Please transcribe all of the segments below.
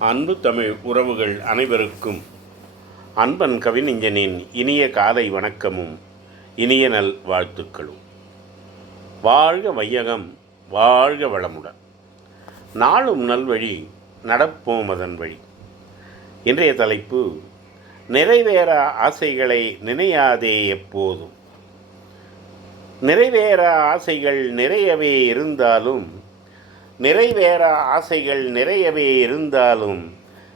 அன்பு தமிழ் உறவுகள் அனைவருக்கும். அன்பன் கவிஞனின் இனிய காலை வணக்கமும் இனிய நல் வாழ்த்துக்களும். வாழ்க வையகம் வாழ்க வளமுடன். நாளும் நல்வழி நடப்போம் அதன் வழி. இன்றைய தலைப்பு நிறைவேற ஆசைகளை நினையாதே எப்போதும். நிறைவேற ஆசைகள் நிறையவே இருந்தாலும் நிறைவேற ஆசைகள் நிறையவே இருந்தாலும்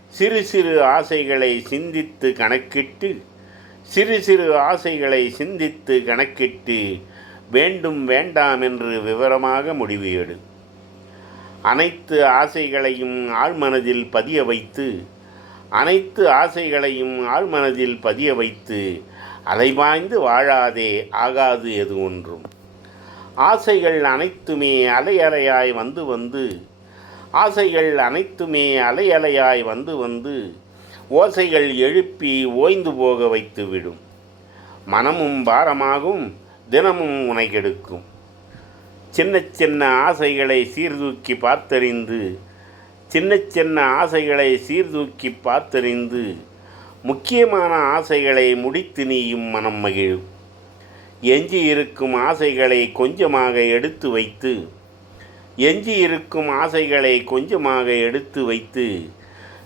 சிறு சிறு ஆசைகளை சிந்தித்து கணக்கிட்டு சிறு சிறு ஆசைகளை சிந்தித்து கணக்கிட்டு வேண்டும் வேண்டாம் என்று விவரமாக முடிவு எடு. அனைத்து ஆசைகளையும் ஆழ்மனதில் பதிய வைத்து அனைத்து ஆசைகளையும் ஆழ்மனதில் பதிய வைத்து அலைவாய்ந்து வாழாதே ஆகாது எது ஒன்றும். ஆசைகள் அனைத்துமே அலை அலையாய் வந்து வந்து ஆசைகள் அனைத்துமே அலை அலையாய் வந்து வந்து ஓசைகள் எழுப்பி ஓய்ந்து போக வைத்து விடும் மனமும் பாரமாகும் தினமும் உனை கெடுக்கும். சின்ன சின்ன ஆசைகளை சீர்தூக்கி பார்த்தறிந்து சின்ன சின்ன ஆசைகளை சீர்தூக்கி பார்த்தறிந்து முக்கியமான ஆசைகளை முடித்து நீயும் மனம் மகிழும். எஞ்சி இருக்கும் ஆசைகளை கொஞ்சமாக எடுத்து வைத்து எஞ்சி இருக்கும் ஆசைகளை கொஞ்சமாக எடுத்து வைத்து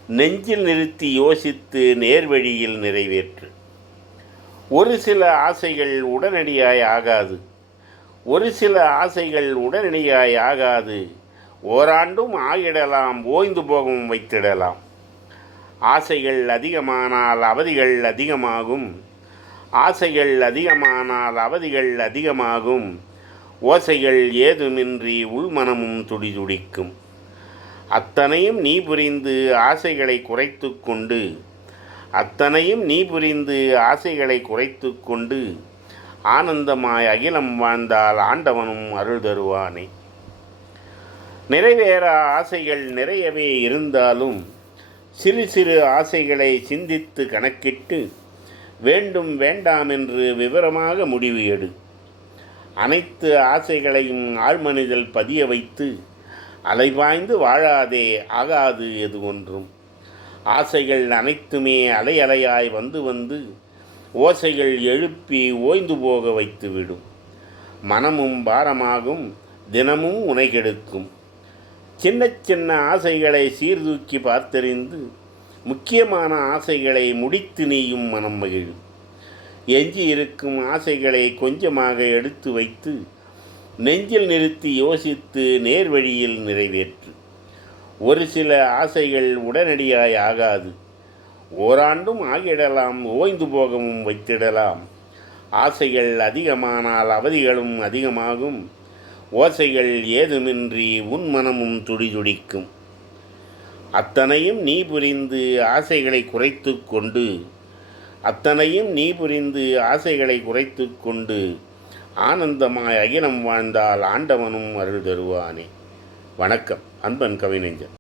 நெஞ்சில் நிறுத்தி யோசித்து நேர்வழியில் நிறைவேற்று. ஒரு சில ஆசைகள் உடனடியாய் ஆகாது. ஒரு சில ஆசைகள் உடனடியாய் ஆகாது. ஓராண்டும் ஆகிடலாம் ஓய்ந்து போகவும் வைத்திடலாம். ஆசைகள் அதிகமானால் அவதிகள் அதிகமாகும். ஆசைகள் அதிகமானால் அவதிகள் அதிகமாகும். ஓசைகள் ஏதுமின்றி உள்மனமும் துடிதுடிக்கும். அத்தனையும் நீ புரிந்து ஆசைகளை குறைத்து கொண்டு அத்தனையும் நீ புரிந்து ஆசைகளை குறைத்து கொண்டு ஆனந்தமாய் அகிலம் வாழ்ந்தால் ஆண்டவனும் அருள் தருவானே. நிறைவேற ஆசைகள் நிறையவே இருந்தாலும் சிறு சிறு ஆசைகளை சிந்தித்து கணக்கிட்டு வேண்டும் வேண்டாம் என்று விவரமாக முடிவு எடு. அனைத்து ஆசைகளையும் ஆழ்மனிதல் பதிய வைத்து அலைவாய்ந்து வாழாதே ஆகாது எது ஒன்றும். ஆசைகள் அனைத்துமே அலை அலையாய் வந்து வந்து ஓசைகள் எழுப்பி ஓய்ந்து போக வைத்துவிடும். மனமும் பாரமாகும் தினமும் உனை கெடுக்கும். சின்ன சின்ன ஆசைகளை சீர்தூக்கி பார்த்தறிந்து முக்கியமான ஆசைகளை முடித்து நீயும் மனம் மகிழும் எஞ்சி இருக்கும் ஆசைகளை கொஞ்சமாக எடுத்து வைத்து நெஞ்சில் நிறுத்தி யோசித்து நேர்வழியில் நிறைவேற்று. ஒரு சில ஆசைகள் உடனடியாய் ஆகாது. ஓராண்டும் ஆகிடலாம் ஓய்ந்து போகவும் வைத்திடலாம். ஆசைகள் அதிகமானால் அவதிகளும் அதிகமாகும். ஓசைகள் ஏதுமின்றி உன் மனமும் துடிதுடிக்கும். அத்தனையும் நீ புரிந்து ஆசைகளை குறைத்து கொண்டு அத்தனையும் நீ புரிந்து ஆசைகளை குறைத்து கொண்டு ஆனந்தமாய் அகிலம் வாழ்ந்தால் ஆண்டவனும் அருள் தருவானே. வணக்கம். அன்பன் கவிஞன்